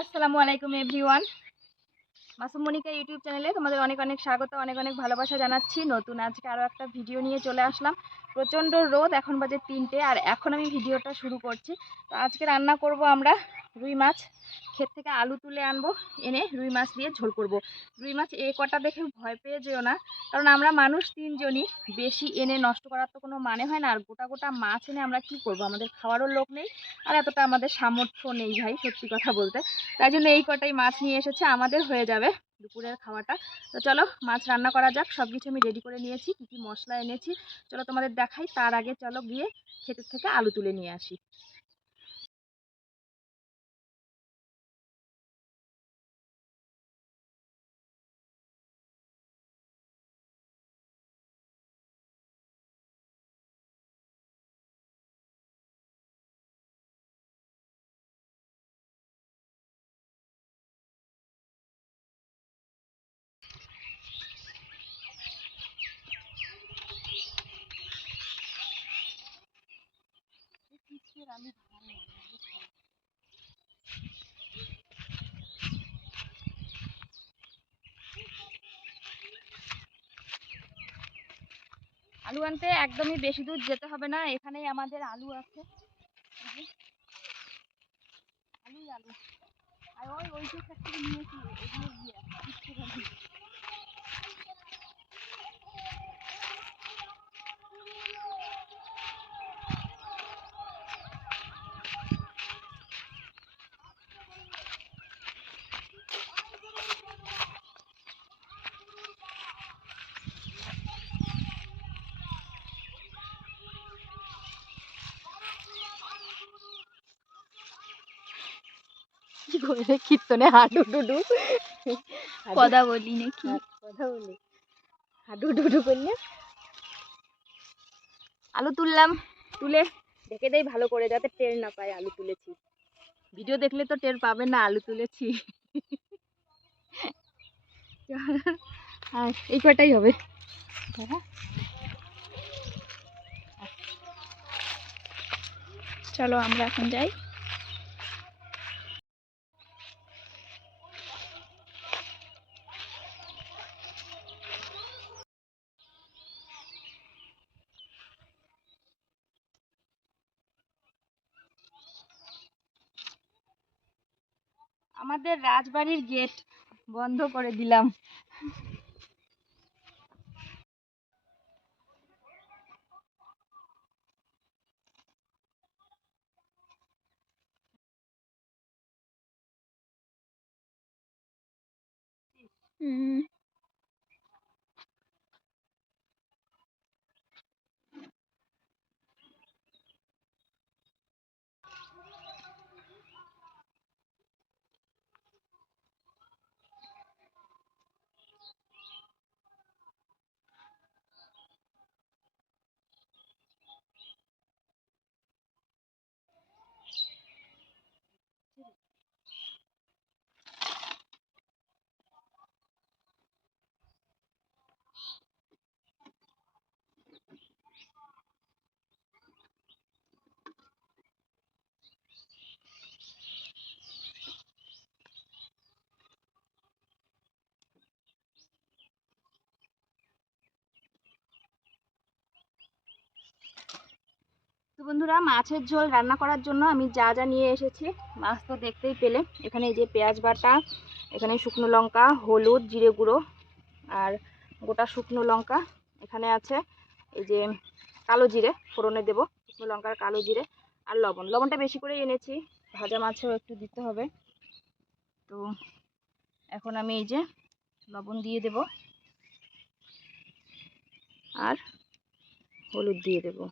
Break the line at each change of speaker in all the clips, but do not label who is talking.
আসসালামু আলাইকুম everyone Masum Monika YouTube চ্যানেলে তোমাদের অনেক অনেক স্বাগত, অনেক অনেক ভালোবাসা জানাচ্ছি। নতুন আজকে আরও একটা ভিডিও নিয়ে চলে আসলাম। প্রচণ্ড রোদ, এখন বাজে তিনটে, আর এখন আমি ভিডিওটা শুরু করছি। তো আজকে রান্না করব আমরা রুই মাছ ক্ষেত থেকে আলু তুলে আনব, এনে রুই মাছ দিয়ে ঝোল করব। রুই মাছ এ কটা দেখে ভয় পেয়ে যেও না, কারণ আমরা মানুষ তিনজনই, বেশি এনে নষ্ট করার তো কোনো মানে হয় না, আর গোটা গোটা মাছ এনে আমরা কি করব? আমাদের খাওয়ারও লোক নেই, আর এতটা আমাদের সামর্থ্য নেই ভাই, সত্যি কথা বলতে। তাই জন্য এই কটাই মাছ নিয়ে এসেছে, আমাদের হয়ে যাবে দুপুরের খাওয়াটা। তো চলো, মাছ রান্না করা যাক সব কিছু আমি রেডি করে নিয়েছি, কী কী মশলা এনেছি, চলো তোমাদের দেখাই, তার আগে চলো গিয়ে ক্ষেতের থেকে আলু তুলে নিয়ে আসি। আলু আনতে একদমই বেশি দূর যেতে হবে না, এখানেই আমাদের আলু আছে। আলুই আলু। আর ওই ওই যে নিয়েছি কিচ্ছু হয়নি। কি করে কীর্তনে হাডু ডুডু।
কথা বলি নাকি?
কথা বলি। হাডু ডুডু করলে আলু তুললাম। তুলে ঢেকে দেই ভালো করে যাতে টের না পায় আলু তুলেছি। ভিডিও দেখলে তো টের পাবে না আলু তুলেছি। আর এই কটাই হবে।
চলো আমরা এখন যাই।
আমাদের রাজবাড়ির গেট বন্ধ করে দিলাম।
হুম
বন্ধুরা, মাছের ঝোল রান্না করার জন্য আমি যা যা নিয়ে এসেছি, মাছ তো দেখতেই পেলে। এখানে এই যে পেঁয়াজ বাটা, এখানে শুকনো লঙ্কা, হলুদ, জিরে গুঁড়ো, আর গোটা শুকনো লঙ্কা। এখানে আছে এই যে কালো জিরে, ফোড়নে দেবো, শুকনো লঙ্কার কালো জিরে আর লবণ। লবণটা বেশি করে এনেছি, ভাজা মাছেও একটু দিতে হবে। তো এখন আমি এই যে লবণ দিয়ে দেব, আর হলুদ দিয়ে দেবো।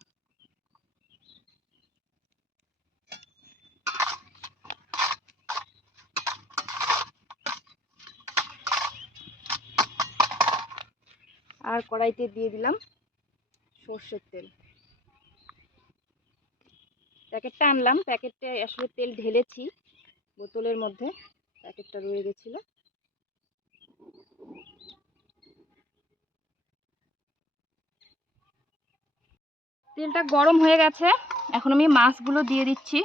আর কড়াইতে দিয়ে দিলাম সর্ষের তেল। প্যাকেটটা আনলাম প্যাকেটটা আসলে তেল ঢেলেছি, বোতলের মধ্যে প্যাকেটটা রয়ে গেছিল। তেলটা গরম হয়ে গেছে, এখন আমি মাছগুলো দিয়ে দিচ্ছি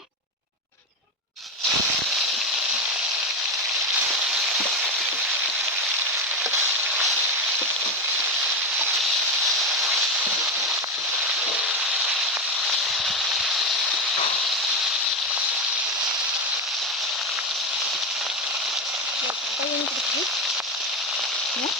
তাই আমি করছি হ্যাঁ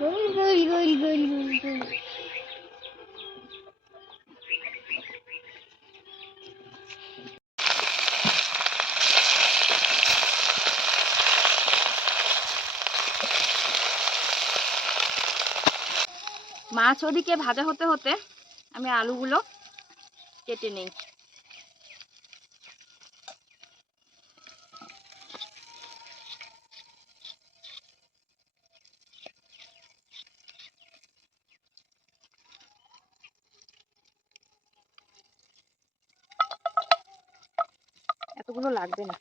গোল গোল গোল গোল গোল গোল
ওদিকে ভাজা হতে হতে আমি আলুগুলো কেটে নেই। এতগুলো লাগবে না।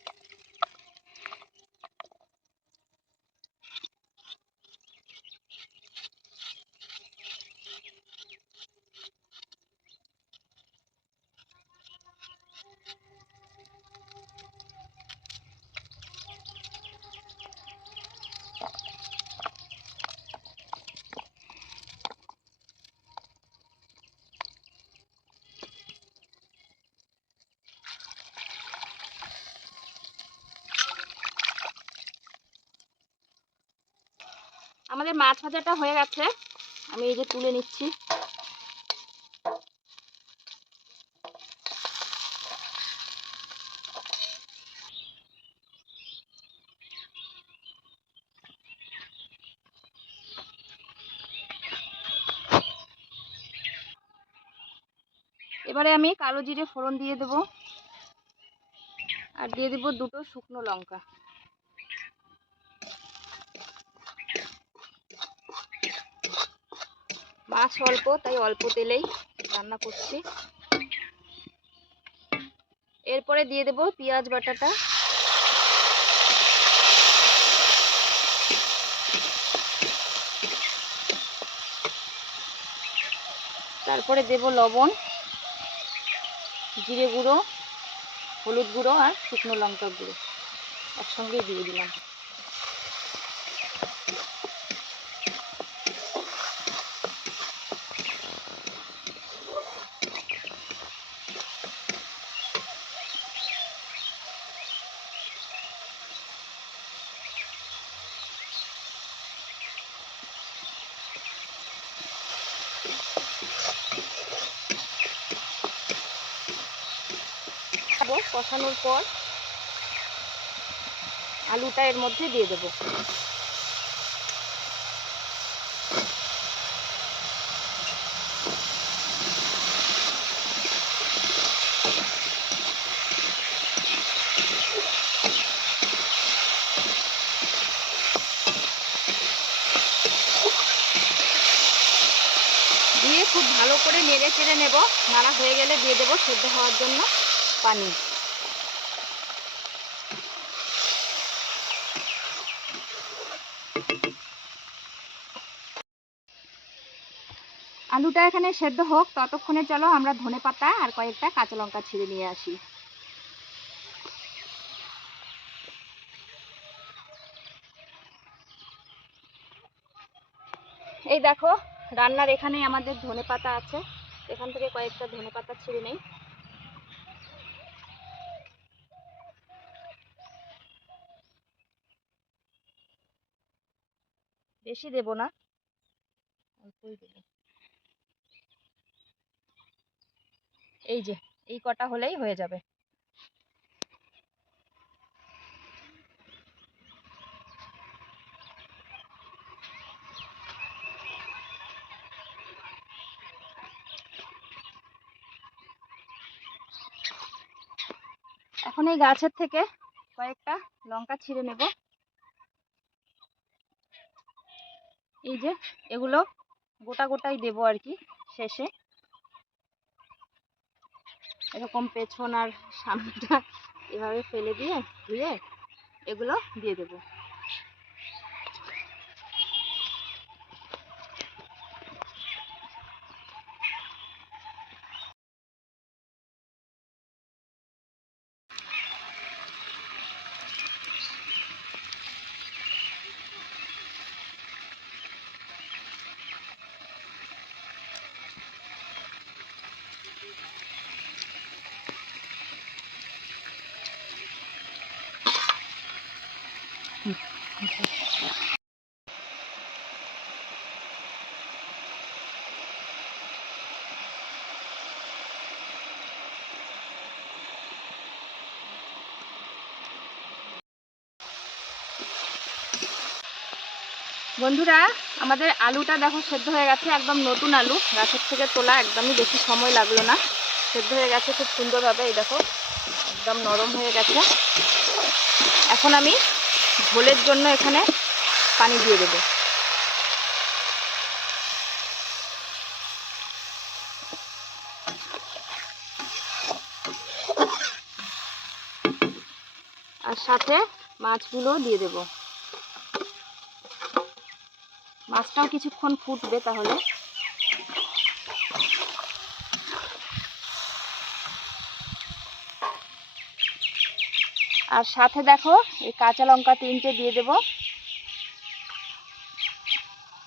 আমাদের মাছ ভাজাটা হয়ে গেছে। আমি এই যে তুলে নিচ্ছি। এবারে আমি কালো জিরে ফোড়ন দিয়ে দেব। আর দিয়ে দেব দুটো শুকনো লঙ্কা। মাছ অল্প, তাই অল্প তেলেই রান্না করছি। এরপরে দিয়ে দেব পেঁয়াজ বাটাটা। তারপরে দেব লবণ, জিরে গুঁড়ো, হলুদ গুঁড়ো আর শুকনো লঙ্কা গুঁড়ো। একসঙ্গেই দিয়ে দিলাম। দেবো কষানোর পর আলুটা এর মধ্যে দিয়ে দেবো। দিয়ে খুব ভালো করে নেড়ে চেড়ে নেব। নাড়া হয়ে গেলে দিয়ে দেবো সেদ্ধ হওয়ার জন্য। পানি। আলুটা এখানে সেদ্ধ হোক, ততক্ষণে চলো আমরা ধনে পাতা আর কয়েকটা কাঁচা লঙ্কা ছিঁড়ে নিয়ে আসি। এই দেখো, রান্নার এখানে আমাদের ধনে পাতা আছে। এখান থেকে কয়েকটা ধনে পাতা ছিঁড়ে নেই। বেশি দেব না। এই যে, এই কটা হলেই হয়ে যাবে। এখন এই গাছের থেকে কয়েকটা লঙ্কা ছিঁড়ে নেব। এই যে এগুলো গোটা গোটাই দেব আর কি শেষে। এরকম পেছন আর সামনেটা এভাবে ফেলে দিয়ে ধুয়ে এগুলো দিয়ে দেবো। বন্ধুরা, আমাদের আলুটা দেখো সেদ্ধ হয়ে গেছে, একদম নতুন আলু। গাছের থেকে তোলা একদমই বেশি সময় লাগল না। সেদ্ধ হয়ে গেছে খুব সুন্দরভাবে, এই দেখো, একদম নরম হয়ে গেছে। এখন আমি ঝোলের জন্য এখানে পানি দিয়ে দেবো। আর সাথে মাছগুলো দিয়ে দেবো। মাছটাও কিছুক্ষণ ফুটবে তাহলে। আর সাথে দেখো এই কাঁচা লঙ্কা তিনটে দিয়ে দেব।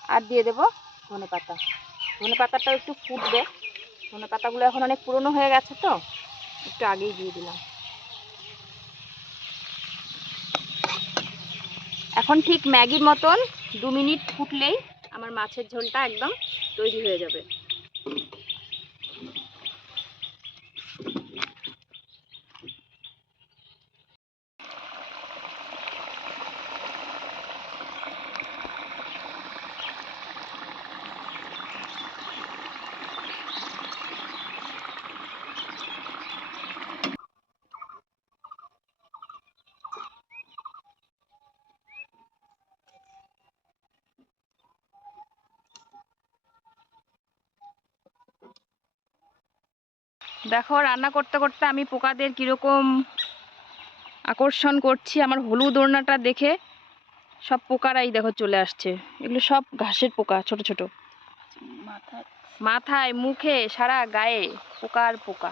আর দিয়ে দেব ধনে পাতা। ধনে পাতাটাও একটু ফুটবে। ধনে পাতাগুলো এখন অনেক পুরনো হয়ে গেছে তো, একটু আগেই দিয়ে দিলাম। এখন ঠিক ম্যাগির মতন দু মিনিট ফুটলেই আমার মাছের ঝোলটা একদম তৈরি হয়ে যাবে। দেখো রান্না করতে করতে আমি পোকাদের কীরকম আকর্ষণ করছি। আমার হলুদ ওড়নাটা দেখে সব পোকারাই দেখো চলে আসছে। এগুলো সব ঘাসের পোকা ছোট ছোট।
মাথায়।
মাথায় মুখে সারা গায়ে পোকার পোকা।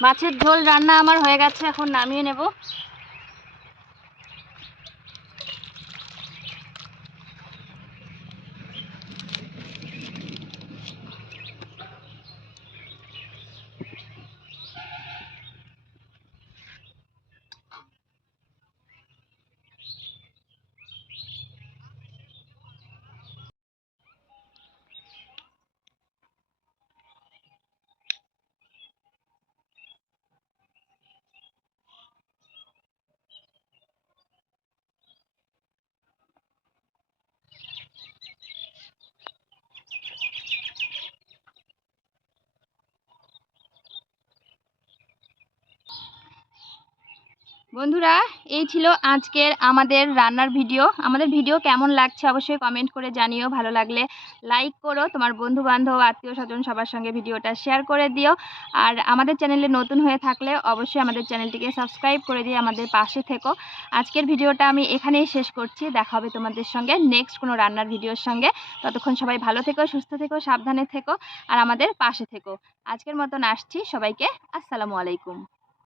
মাছের ঝোল রান্না আমার হয়ে গেছে এখন নামিয়ে নেব। বন্ধুরা, এই ছিল আজকের আমাদের রান্নার ভিডিও। আমাদের ভিডিও কেমন লাগছে অবশ্যই কমেন্ট করে জানিও। ভালো লাগলে লাইক করো। তোমার বন্ধু বান্ধব আত্মীয় স্বজন সবার সঙ্গে ভিডিওটা শেয়ার করে দিও। আর আমাদের চ্যানেলে নতুন হয়ে থাকলে অবশ্যই আমাদের চ্যানেলটিকে সাবস্ক্রাইব করে দিয়ে আমাদের পাশে থেকো। আজকের ভিডিওটা আমি এখানেই শেষ করছি। দেখা হবে তোমাদের সঙ্গে নেক্সট কোনো রান্নার ভিডিওর সঙ্গে। ততক্ষণ সবাই ভালো থেকো, সুস্থ থেকো, সাবধানে থেকো, আর আমাদের পাশে থেকো। আজকের মতন আসছি। সবাইকে আসসালামু আলাইকুম।